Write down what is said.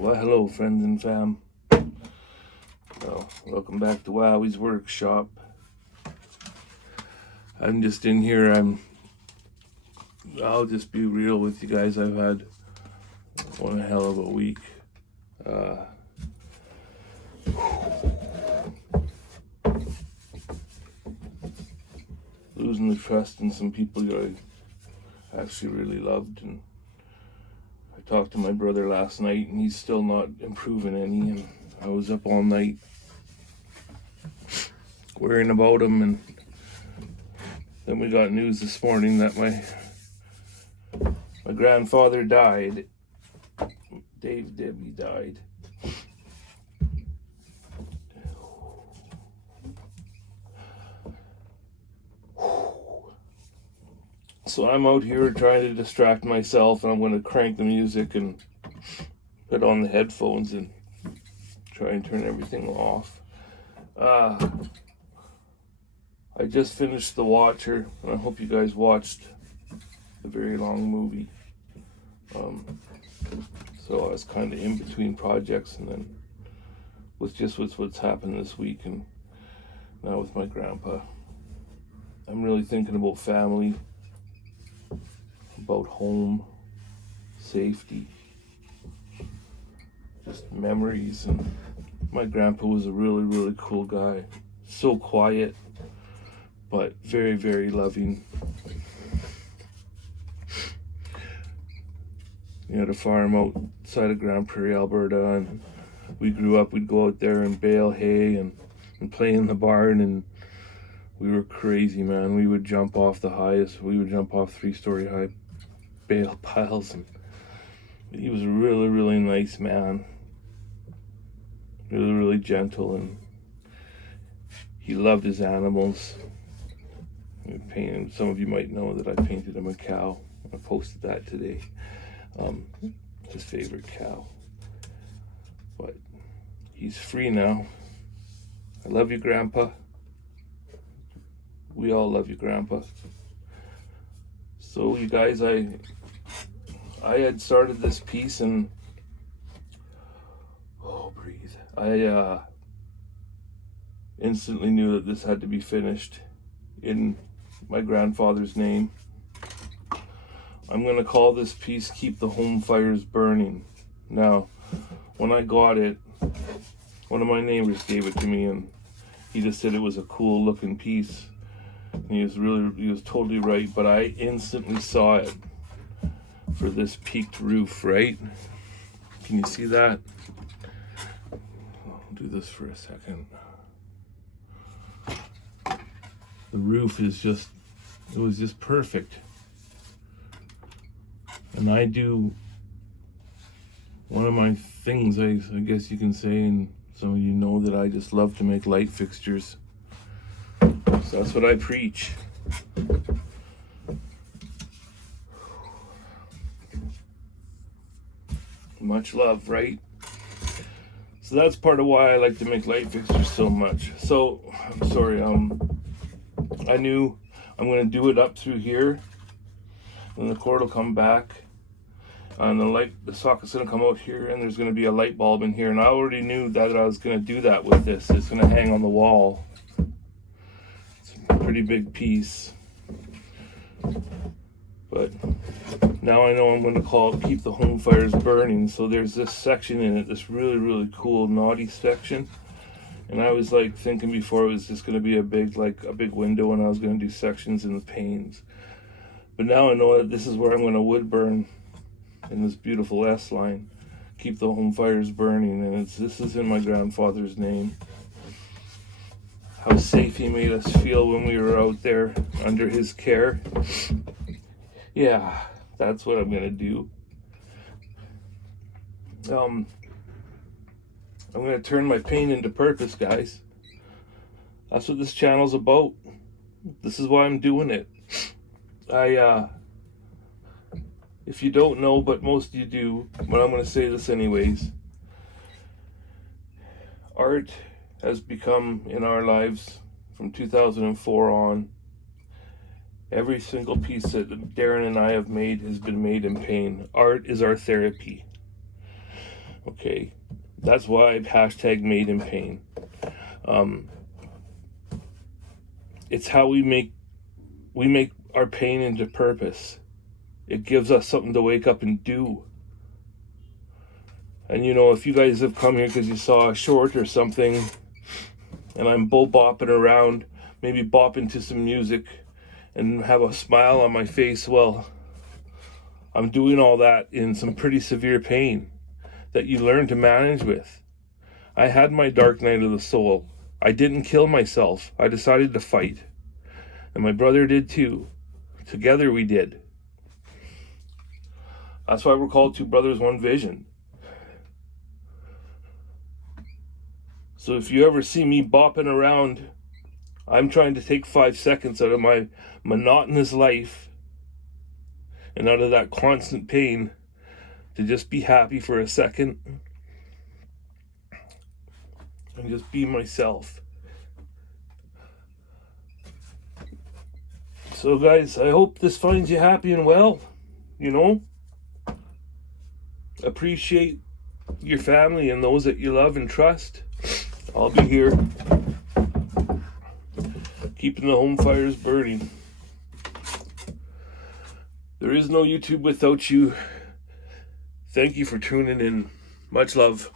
Well, hello, friends and fam. Well, welcome back to Wowwy'z workshop. I'm just in here. I'll just be real with you guys. I've had one hell of a week. Losing the trust in some people that I actually really loved, and I talked to my brother last night, and he's still not improving any. And I was up all night worrying about him, and then we got news this morning that my grandfather died. Dave Debbie died. So I'm out here trying to distract myself, and I'm going to crank the music and put on the headphones and try and turn everything off. I just finished The Watcher, and I hope you guys watched the very long movie. So I was kind of in between projects, and then with what's happened this week, and now with my grandpa, I'm really thinking about family, about home, safety, just memories. And my grandpa was a really, really cool guy. So quiet, but very, very loving. He had a farm outside of Grand Prairie, Alberta, and we grew up. We'd go out there and bale hay and play in the barn, and we were crazy, man. We would jump off the highest. We would jump off 3-story high bale piles, and he was a really, really nice man. Really, really gentle, and he loved his animals. Some of you might know that I painted him a cow. I posted that today. His favorite cow. But he's free now. I love you, Grandpa. We all love you, Grandpa. So you guys, I had started this piece, and breathe. I instantly knew that this had to be finished in my grandfather's name. I'm gonna call this piece "Keep the Home Fires Burning." Now, when I got it, one of my neighbors gave it to me, and he just said it was a cool looking piece. And he was totally right, but I instantly saw it for this peaked roof, right? Can you see that? I'll do this for a second. The roof is it was just perfect. And I do, one of my things, I guess you can say, and some of you know that I just love to make light fixtures. So that's what I preach. Much love, right? So that's part of why I like to make light fixtures so much. So, I'm sorry, I knew I'm going to do it up through here, and the cord will come back, and the socket's going to come out here, and there's going to be a light bulb in here, and I already knew that I was going to do that with this. It's going to hang on the wall. It's a pretty big piece, but now I know I'm going to call it "Keep the Home Fires Burning." So there's this section in it, this really, really cool naughty section. And I was like thinking before it was just going to be a big window, and I was going to do sections in the panes. But now I know that this is where I'm going to wood burn in this beautiful S line. Keep the home fires burning, and this is in my grandfather's name. How safe he made us feel when we were out there under his care. Yeah, that's what I'm going to do. I'm going to turn my pain into purpose, guys. That's what this channel's about. This is why I'm doing it. If you don't know, but most of you do, but I'm going to say this anyways. Art has become, in our lives, from 2004 on, every single piece that Darren and I have made has been made in pain. Art is our therapy. Okay, that's why hashtag made in pain. It's how we make our pain into purpose. It gives us something to wake up and do. And you know, if you guys have come here because you saw a short or something, and I'm bull bopping around, maybe bopping to some music, and have a smile on my face, well, I'm doing all that in some pretty severe pain that you learn to manage with. I had my dark night of the soul. I didn't kill myself. I decided to fight. And my brother did too. Together we did. That's why we're called Two Brothers, One Vision. So if you ever see me bopping around, I'm trying to take 5 seconds out of my monotonous life and out of that constant pain to just be happy for a second and just be myself. So guys, I hope this finds you happy and well. You know, appreciate your family and those that you love and trust. I'll be here keeping the home fires burning. There is no YouTube without you. Thank you for tuning in. Much love.